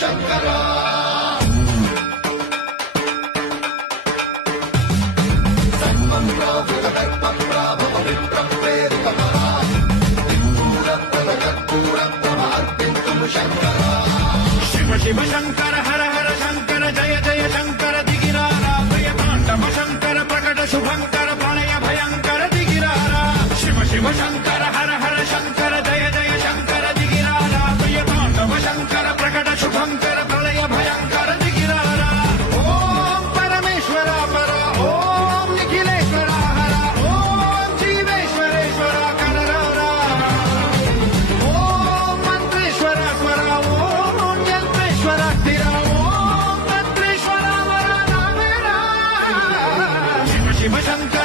శంకర శివ శివ శంకర హర హర శంకర జయ జయ శంకర దిగిరారా ప్రియతాండవ శంకర ప్రకట శుభంకర ప్రళయ భయంకర దిగిరారా శివ శివ శంకర హర హర శంకర జయ జయ శంకర దిగిరారా ప్రియతాండవ శంకర ప్రకట శుభంకర ప్రళయ భయంకర దిగిరారా ఓం పరమేశ్వర పర ఓం నిఖిలేశ్వర హర ఓం జీవేశ్వరేశ్వర కనరారా ఓం మంత్రేశ్వర స్వర ఓం యంత్రేశ్వర స్థిర ఓం మంత్రేశ్వర వర నామేరా శివ శివ శంకర